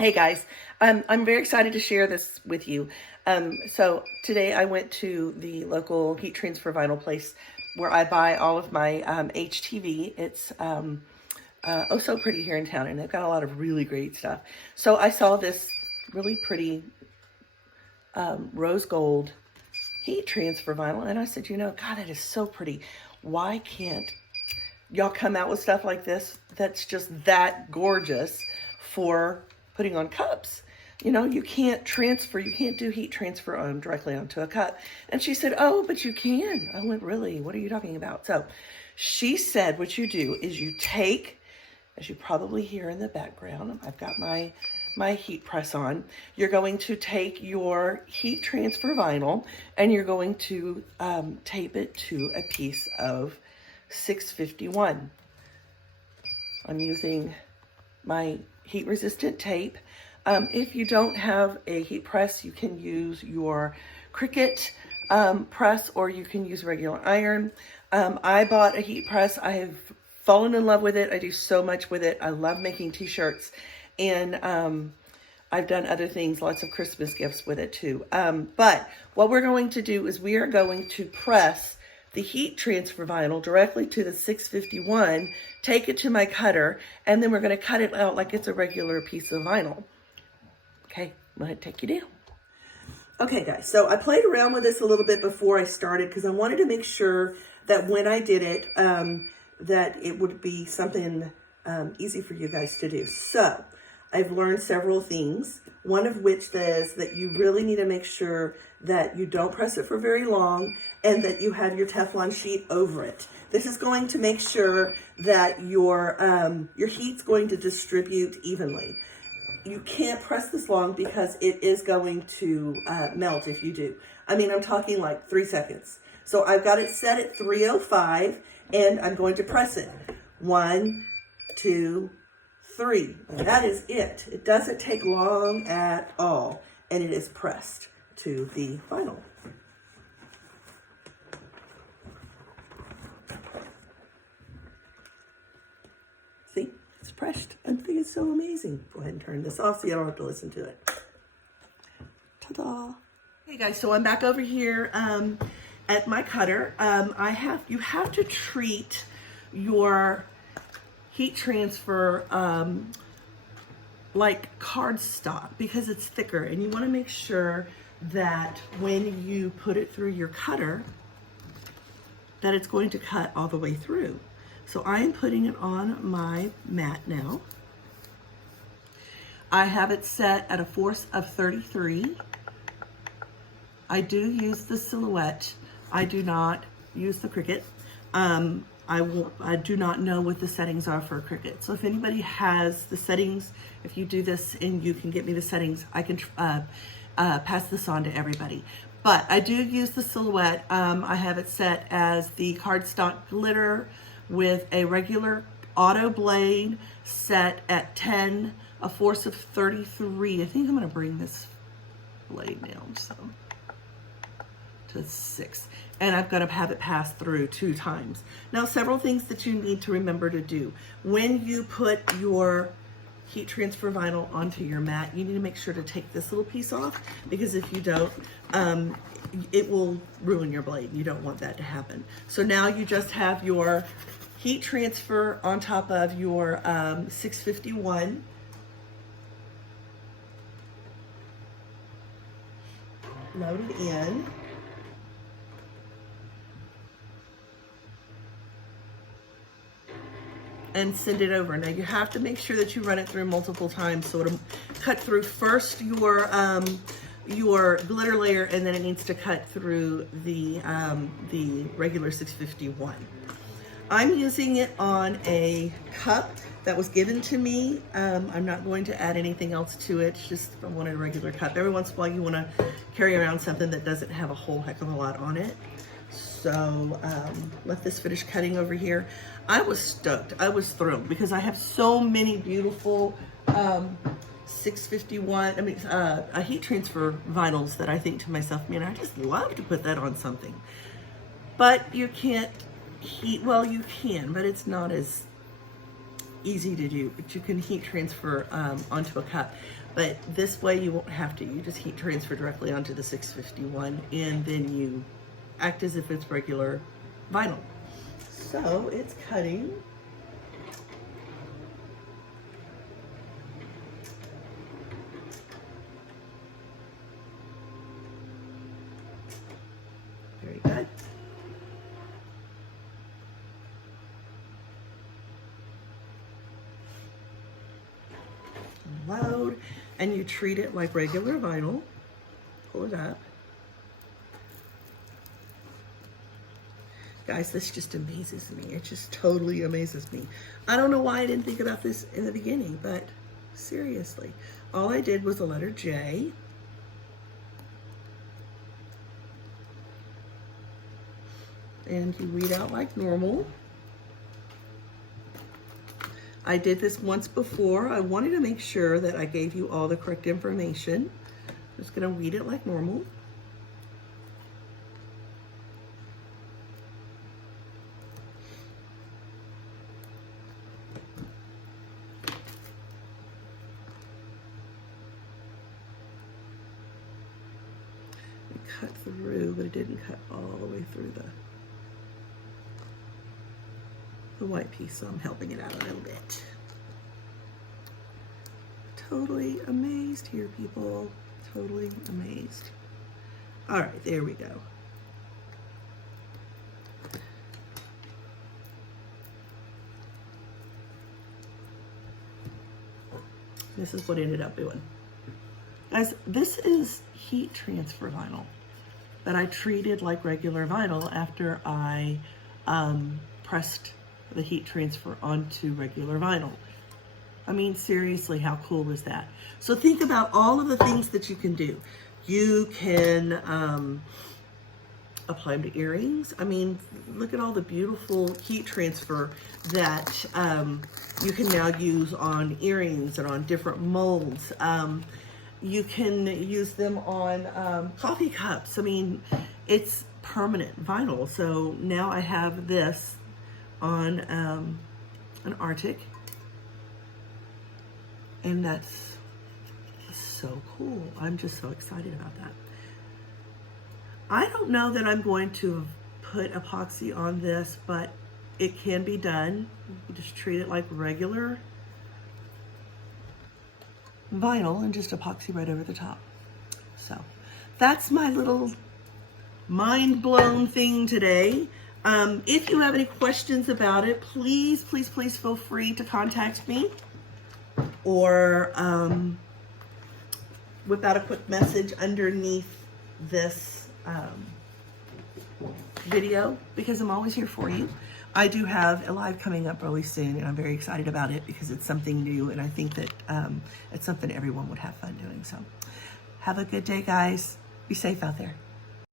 Hey guys, I'm very excited to share this with you. So today I went to the local heat transfer vinyl place where I buy all of my HTV. It's oh so pretty here in town, and they've got a lot of really great stuff. So I saw this really pretty rose gold heat transfer vinyl, and I said, you know, God, that is so pretty. Why can't y'all come out with stuff like this that's just that gorgeous for putting on cups? You know, you can't do heat transfer directly onto a cup. And she said, oh, but you can. I went, really? What are you talking about? So she said, what you do is you take, as you probably hear in the background, I've got my heat press on. You're going to take your heat transfer vinyl and you're going to tape it to a piece of 651. I'm using my heat resistant tape. If you don't have a heat press, you can use your Cricut press, or you can use regular iron. I bought a heat press. I have fallen in love with it. I do so much with it. I love making t-shirts, and I've done other things, lots of Christmas gifts with it too. But what we're going to do is we are going to press the heat transfer vinyl directly to the 651, take it to my cutter, and then we're going to cut it out like it's a regular piece of vinyl. Okay, I'm going to take you down. Okay, guys, so I played around with this a little bit before I started because I wanted to make sure that when I did it, that it would be something easy for you guys to do. So I've learned several things, one of which is that you really need to make sure that you don't press it for very long and that you have your Teflon sheet over it. This is going to make sure that your heat's going to distribute evenly. You can't press this long because it is going to melt if you do. I mean, I'm talking like 3 seconds. So I've got it set at 305 and I'm going to press it. 1, 2, 3. That is it. It doesn't take long at all, and it is pressed to the vinyl. See, it's pressed. I think it's so amazing. Go ahead and turn this off so you don't have to listen to it. Ta-da! Hey guys, so I'm back over here at my cutter. You have to treat your heat transfer like cardstock because it's thicker, and you want to make sure that when you put it through your cutter that it's going to cut all the way through. So I am putting it on my mat now. I have it set at a force of 33. I do use the Silhouette. I do not use the Cricut. I do not know what the settings are for a Cricut. So if anybody has the settings, if you do this and you can get me the settings, I can pass this on to everybody. But I do use the Silhouette. I have it set as the cardstock glitter with a regular auto blade set at 10, a force of 33. I think I'm gonna bring this blade down to 6. And I've got to have it pass through 2 times. Now, several things that you need to remember to do. When you put your heat transfer vinyl onto your mat, you need to make sure to take this little piece off, because if you don't, it will ruin your blade. You don't want that to happen. So now you just have your heat transfer on top of your 651. Loaded in. And send it over. Now you have to make sure that you run it through multiple times so it'll cut through first your glitter layer, and then it needs to cut through the regular 651. I'm using it on a cup that was given to me. I'm not going to add anything else to it. It's just I wanted a regular cup. Every once in a while you want to carry around something that doesn't have a whole heck of a lot on it. So let this finish cutting over here. I was stoked. I was thrilled because I have so many beautiful 651, a heat transfer vinyls that I think to myself, man, I just love to put that on something. But you can't heat, well, you can, but it's not as easy to do, but you can heat transfer onto a cup. But this way you won't have to. You just heat transfer directly onto the 651 and then you act as if it's regular vinyl. So it's cutting. Very good. Loud, and you treat it like regular vinyl. Pull it up. Guys, this just amazes me. It just totally amazes me. I don't know why I didn't think about this in the beginning, but seriously. All I did was the letter J. And you read out like normal. I did this once before. I wanted to make sure that I gave you all the correct information. I'm just gonna read it like normal. It cut through, but it didn't cut all the way through the white piece, so I'm helping it out a little bit. Totally amazed here, people. Totally amazed. All right, there we go. This is what I ended up doing. Guys, this is heat transfer vinyl that I treated like regular vinyl after I pressed the heat transfer onto regular vinyl. I mean, seriously, how cool is that? So think about all of the things that you can do. You can apply them to earrings. I mean, look at all the beautiful heat transfer that you can now use on earrings and on different molds. You can use them on coffee cups. I mean, it's permanent vinyl. So now I have this on an Arctic, and that's so cool. I'm just so excited about that. I don't know that I'm going to put epoxy on this, but it can be done. You just treat it like regular vinyl and just epoxy right over the top. So that's my little mind blown thing today. If you have any questions about it, please, please, please feel free to contact me or whip out a quick message underneath this video, because I'm always here for you. I do have a live coming up really soon, and I'm very excited about it because it's something new, and I think that it's something everyone would have fun doing. So have a good day, guys. Be safe out there.